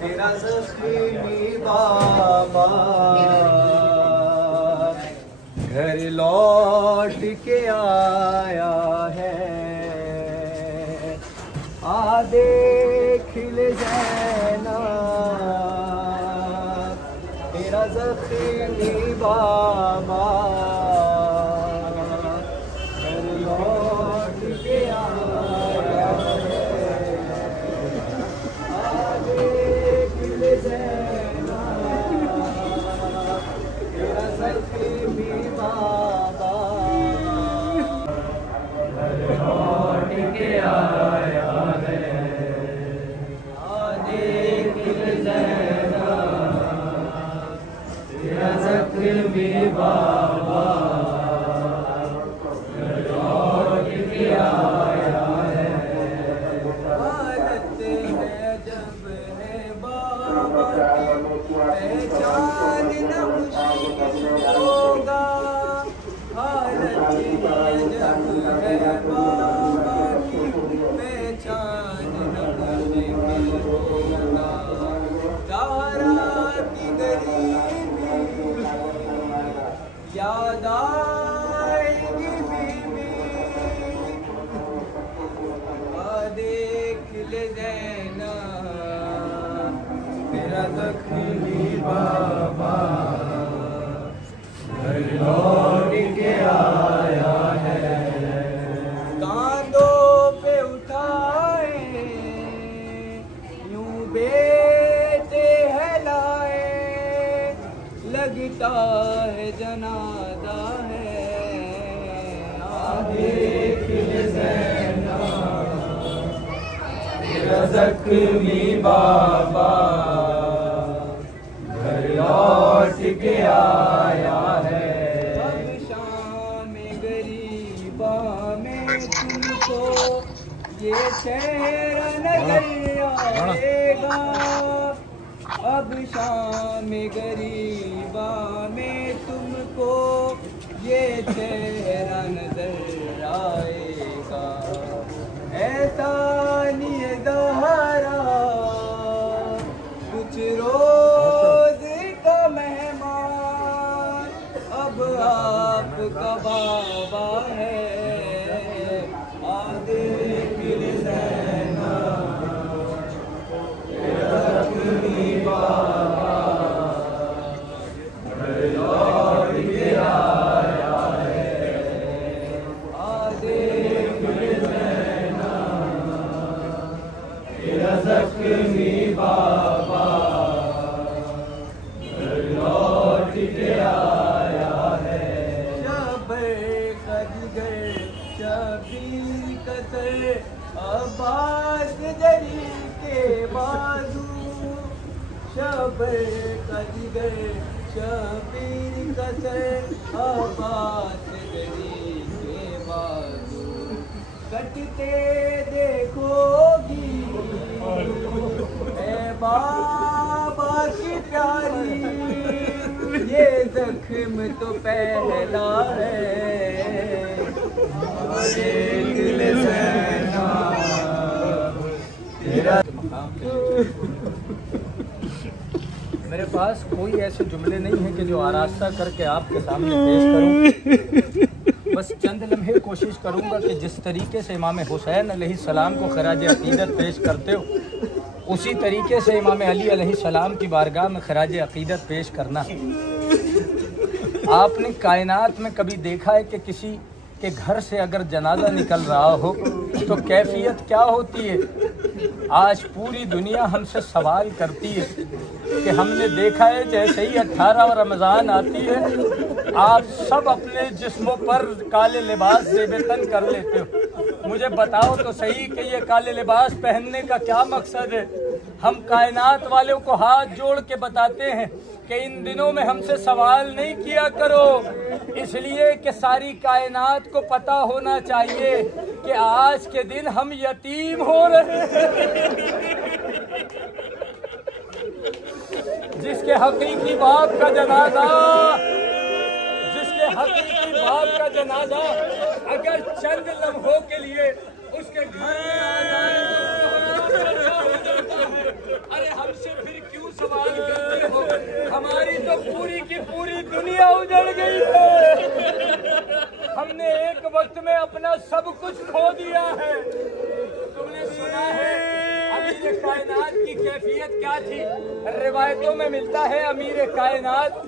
तेरा ज़ख्मी बाबा घर लौट के आया है, आ देख ले ज़ैनब तेरा ज़ख्मी बाबा घर लौट के आया है, आ देख ले ज़ैनब तेरा ज़ख्मी बाबा घर लौट के आया है, आ देख ले ज़ैनब तेरा ज़ख्मी बाबा घर लौट के आया है। हालत है जब है बाबा की पहचान न मुश्किल होगा, हालत है जब है बाबा की पहचान न मुश्किल होगा, तारा की गरीबी याद आएगी बीबी, आ देख ले ज़ैनब तेरा ज़ख्मी बाबा घर लौट के आया है। कांधों पे उठाए यूं बेटे है लाए, लगता है जनाजा है, आ देख ले ज़ैनब तेरा ज़ख्मी बाबा घर लौट के आया है। अब शाम गरीबा में तुमको ये चेहरा नजर आएगा, अब शाम गरीबा में तुमको ये चेहरा नजर आएगा, ऐसा नहीं ज़हरा कुछ रोज का मेहमान, अब आपका बाबा है, आ देख ले ज़ैनब तेरा ज़ख्मी बाबा घर लौट के आया है, आ देख ले ज़ैनब तेरा ज़ख्मी बाबा घर लौट के आया है। शबीर कसर अब्बास जरी के बाजू, शबर का जिगर शबीर कसर अब्बास जरी के बाजू, कटते देखोगी ए बाबा की प्यारी, ये जख्म तो पहला है, देख ले ज़ैनब तेरा। मेरे पास कोई ऐसे जुमले नहीं हैं कि जो आरास्ता करके आपके सामने पेश करूं, बस चंद लम्हे कोशिश करूंगा कि जिस तरीके से इमाम हुसैन अलैहिस्सलाम को खराज अक़ीदत पेश करते हो, उसी तरीके से इमाम अली अलैहिस्सलाम की बारगाह में खराज अक़ीदत पेश करना। आपने कायनात में कभी देखा है कि किसी के घर से अगर जनाजा निकल रहा हो तो कैफियत क्या होती है? आज पूरी दुनिया हमसे सवाल करती है कि हमने देखा है जैसे ही 18 रमज़ान आती है आप सब अपने जिस्मों पर काले लिबास ज़ेब-ए-तन कर लेते हो। मुझे बताओ तो सही कि ये काले लिबास पहनने का क्या मकसद है? हम कायनात वालों को हाथ जोड़ के बताते हैं कि इन दिनों में हमसे सवाल नहीं किया करो, इसलिए कि सारी कायनात को पता होना चाहिए कि आज के दिन हम यतीम हो रहे हैं। जिसके हकीकी बाप का जनाजा, जिसके हकीकी बाप का जनाजा अगर चंद लम्हों के लिए उसके घर में आ जाए अब पूरी की पूरी दुनिया उजड़ गई है। हमने एक वक्त में अपना सब कुछ खो दिया है। तुमने सुना है अमीर कायनात की कैफियत क्या थी? रिवायतों में मिलता है अमीर कायनात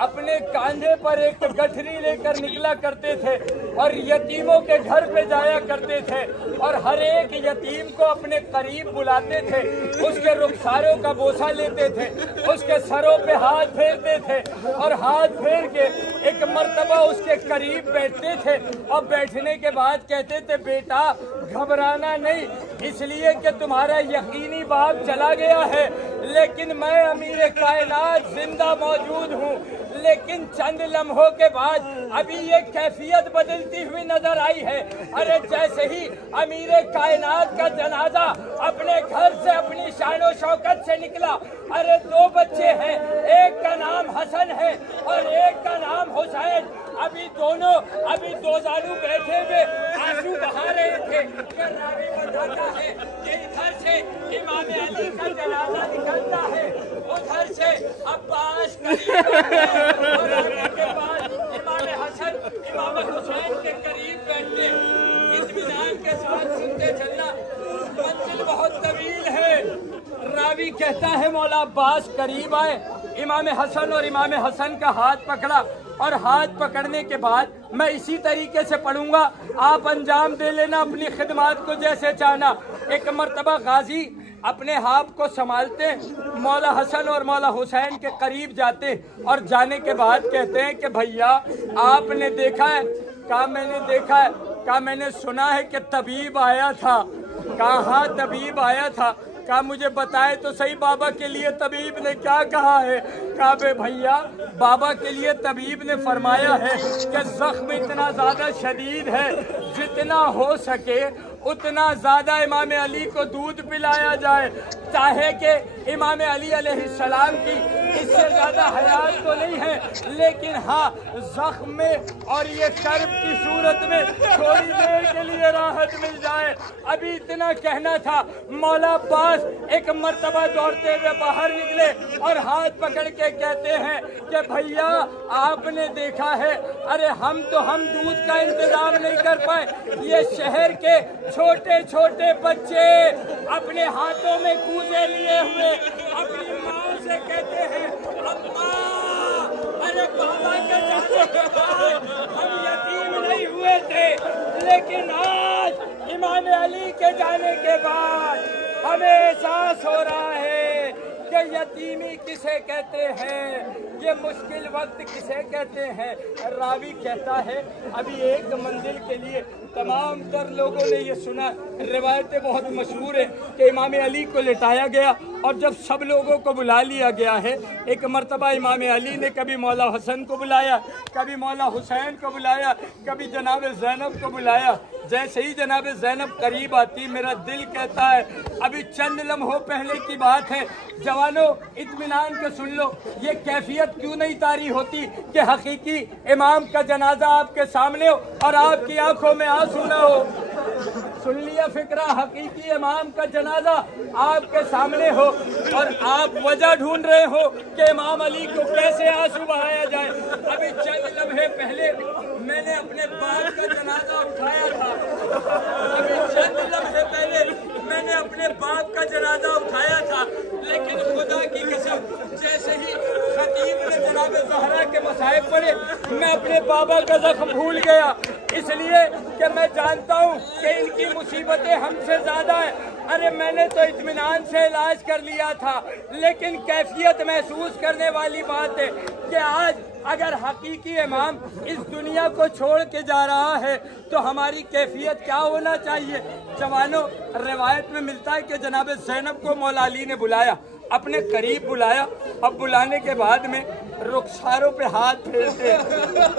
अपने कांधे पर एक गठरी लेकर निकला करते थे और यतीमों के घर पे जाया करते थे और हर एक यतीम को अपने करीब बुलाते थे, उसके रुखसारों का बोसा लेते थे, उसके सरों पे हाथ फेरते थे और हाथ फेर के एक मर्तबा उसके करीब बैठते थे और बैठने के बाद कहते थे बेटा घबराना नहीं, इसलिए कि तुम्हारा यकीनी बाप चला गया है लेकिन मैं अमीर कायनात जिंदा मौजूद हूँ। लेकिन चंद लम्हों के बाद अभी ये कैफियत बदलती हुई नजर आई है। अरे जैसे ही अमीर कायनात का जनाजा अपने घर से अपनी शानो शौकत से निकला, अरे दो बच्चे हैं, एक का नाम हसन है और एक का नाम हुसैन। अभी दोनों दो जानू बैठे हुए आंसू बहा रहे थे। रावी बताता है कि इधर से इमाम अली का जनाजा निकलता है, उधर से अब्बास करीब और आने के बाद इमाम हसन इमाम हुसैन के करीब बैठते। इत्मीनान के साथ सुनते चलना, मंजिल बहुत तवील है। रावी कहता है मौला अब्बास करीब आए, इमाम हसन और इमाम हसन का हाथ पकड़ा और हाथ पकड़ने के बाद मैं इसी तरीके से पढ़ूंगा, आप अंजाम दे लेना अपनी खिदमत को जैसे चाहना। एक मर्तबा गाजी अपने हाथ को संभालते मौला हसन और मौला हुसैन के करीब जाते और जाने के बाद कहते हैं कि भैया आपने देखा है? कहा मैंने देखा है। कहा मैंने सुना है कि तबीब आया था। कहा तबीब आया था। कहा मुझे बताए तो सही बाबा के लिए तबीब ने क्या कहा है? कहा बे भैया बाबा के लिए तबीब ने फरमाया है कि जख्म इतना ज्यादा शदीद है, जितना हो सके उतना ज्यादा इमाम अली को दूध पिलाया जाए, चाहे कि इमाम अली अलैहिस्सलाम की इससे ज्यादा हयात तो नहीं है, लेकिन हाँ जख्म में और ये कर्ब की सूरत में थोड़ी देर के लिए राहत मिल जाए। अभी इतना कहना था, मौला अब्बास एक मर्तबा दौड़ते हुए बाहर निकले और हाथ पकड़ के कहते हैं कि भैया आपने देखा है, अरे हम दूध का इंतजाम नहीं कर पाए, ये शहर के छोटे छोटे बच्चे अपने हाथों में कूजे लिए हुए अपनी माँ से कहते हैं अम्मा, अरे बाबा के जाने के बाद हम यतीम नहीं हुए थे, लेकिन आज इमाम अली के जाने के बाद हमें एहसास हो रहा है कि यतीमी किसे कहते हैं, ये मुश्किल वक्त किसे कहते हैं। रावी कहता है अभी एक मंजिल के लिए तमाम तर लोगों ने ये सुना, रिवायतें बहुत मशहूर है कि इमाम अली को लिटाया गया और जब सब लोगों को बुला लिया गया है, एक मर्तबा इमाम अली ने कभी मौला हसन को बुलाया, कभी मौला हुसैन को बुलाया, कभी जनाब ज़ैनब को बुलाया। जैसे ही जनाब ज़ैनब करीब आती, मेरा दिल कहता है अभी चंद लम्हों पहले की बात है, जवानों इत्मीनान के सुन लो, ये कैफियत क्यों नहीं तारी होती कि हकीकी इमाम का जनाजा आपके सामने हो और आपकी आंखों में आंसू न हो। सुन लिया फिक्रा, हकीकी इमाम का जनाजा आपके सामने हो और आप वजह ढूंढ रहे हो कि इमाम अली को कैसे आंसू बहाया जाए। अभी चंद लम्हे पहले मैंने अपने बाप का जनाजा उठाया था, अभी चंद लम्हे पहले मैंने अपने बाप का जनाजा उठाया था, लेकिन खुदा की कसम जैसे ही खतीब ने जनाब ज़हरा के मसाइब पढ़े, मैं अपने बाबा का जख्म भूल गया, इसलिए कि मैं जानता हूँ कि इनकी मुसीबतें हमसे ज्यादा है। अरे मैंने तो इत्मीनान से इलाज कर लिया था, लेकिन कैफियत महसूस करने वाली बात है कि आज अगर हकीकी इमाम इस दुनिया को छोड़ के जा रहा है तो हमारी कैफियत क्या होना चाहिए। जवानों रिवायत में मिलता है कि जनाब ज़ैनब को मौला अली ने बुलाया, अपने करीब बुलाया। अब बुलाने के बाद में रुखसारों पे हाथ फेरते,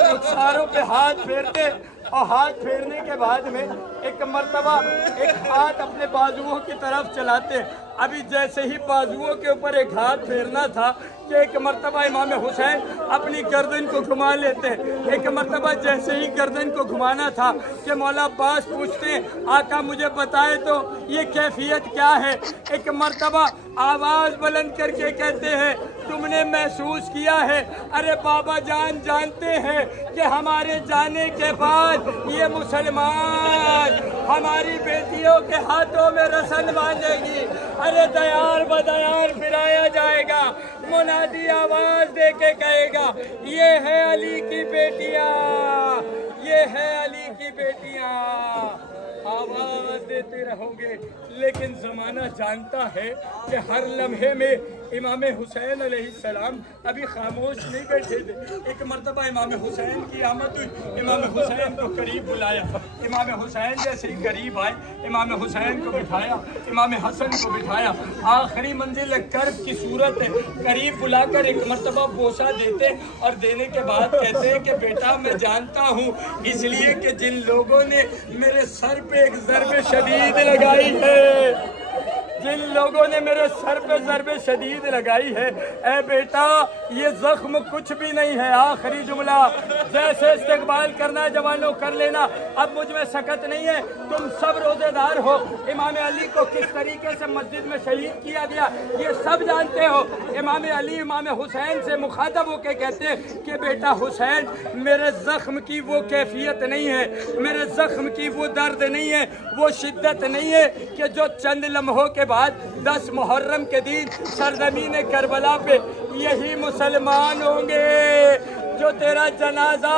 रुखसारों पे हाथ फेरते और हाथ फेरने के बाद में एक मर्तबा एक हाथ अपने बाजुओं की तरफ चलाते, अभी जैसे ही बाजुओं के ऊपर एक हाथ फेरना था कि एक मर्तबा इमाम हुसैन अपनी गर्दन को घुमा लेते। एक मर्तबा जैसे ही गर्दन को घुमाना था कि मौला अब्बास पूछते, आका मुझे बताए तो ये कैफियत क्या है। एक मर्तबा आवाज बुलंद करके कहते हैं, तुमने महसूस किया है? अरे बाबा जान जानते हैं कि हमारे जाने के बाद ये मुसलमान हमारी बेटियों के हाथों में रस्म बांधेगी। अरे दयार बदयार फिराया जाएगा, मुनादी आवाज दे के कहेगा, ये है अली की बेटियां, ये है अली की बेटियां। आवाज देते रहोगे, लेकिन जमाना जानता है कि हर लम्हे में इमाम हुसैन अलैहिस्सलाम अभी खामोश नहीं बैठे थे। एक मर्तबा इमाम हुसैन की आमद हुई, इमाम हुसैन को करीब बुलाया। इमाम हुसैन जैसे ही करीब आए, इमाम हुसैन को बिठाया, इमाम हसन को बिठाया। आखिरी मंजिल कर्ब की सूरत है, करीब बुलाकर एक मर्तबा बोसा देते और देने के बाद कहते हैं कि बेटा मैं जानता हूँ इसलिए कि जिन लोगों ने मेरे सर पे एक ज़रबे शदीद लगाई है, जिन लोगों ने मेरे सर पे ज़रबे शदीद लगाई है, ए बेटा ये जख्म कुछ भी नहीं है। आखिरी जुमला, जैसे इस्तेकबाल करना जवानों कर लेना, अब मुझ में सकत नहीं है, तुम सब रोजेदार हो। इमाम अली को किस तरीके से मस्जिद में शहीद किया गया ये सब जानते हो। इमाम अली इमाम हुसैन से मुखातब होकर कहते हैं कि बेटा हुसैन, मेरे जख्म की वो कैफियत नहीं है, मेरे जख्म की वो दर्द नहीं है, वो शिद्दत नहीं है कि जो चंद लम्हों के बाद 10 मुहर्रम के दिन सरजमीन करबला पे यही मुसलमान होंगे जो तेरा जनाजा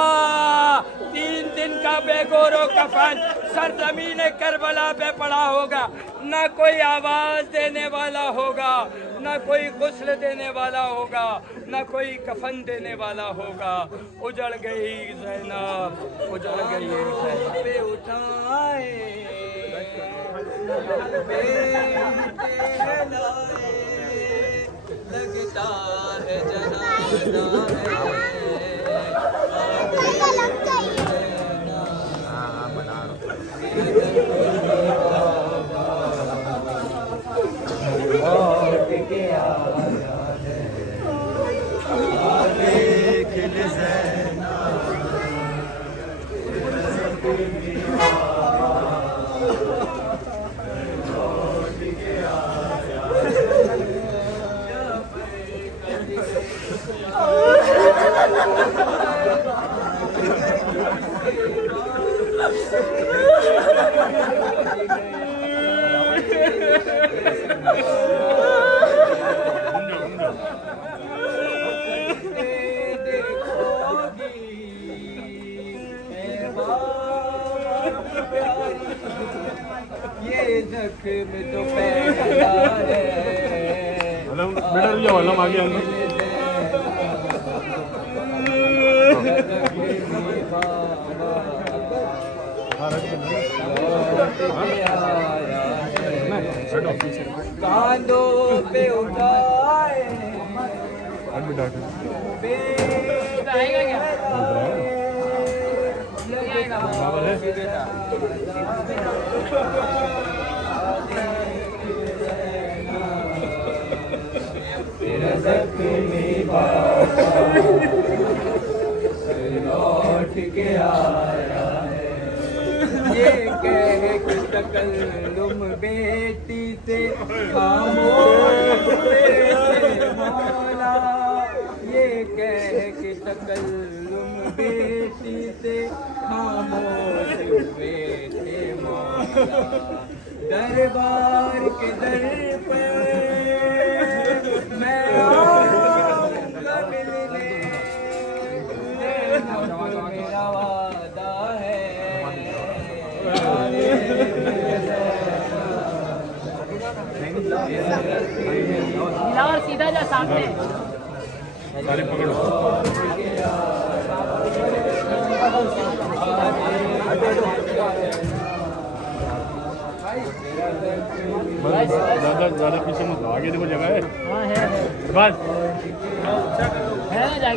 3 दिन का बेगोरो कफन सरजमीन करबला पे पड़ा होगा। ना कोई आवाज देने वाला होगा, ना कोई गुस्ल देने वाला होगा, ना कोई कफन देने वाला होगा। उजड़ गई ज़ैनब, उजड़ गई ज़ैनब पे उठाए लगता है जनाजा ये जख्म तो पहला है। कांधों पे उठाए लौट के आया है। ये कह के तकल्लुम बेटी से खामोश हुए मौला, ये कह के तकल्लुम बेटी से खामोश हुए थे मौला। दरबार के दर पर मैं आऊंगा मिलने, मेरा वादा है। और सीधा जा सामने पकड़ो। ज्यादा पीछे मत, आगे देखो जगह है। हाँ है बस जाएगा।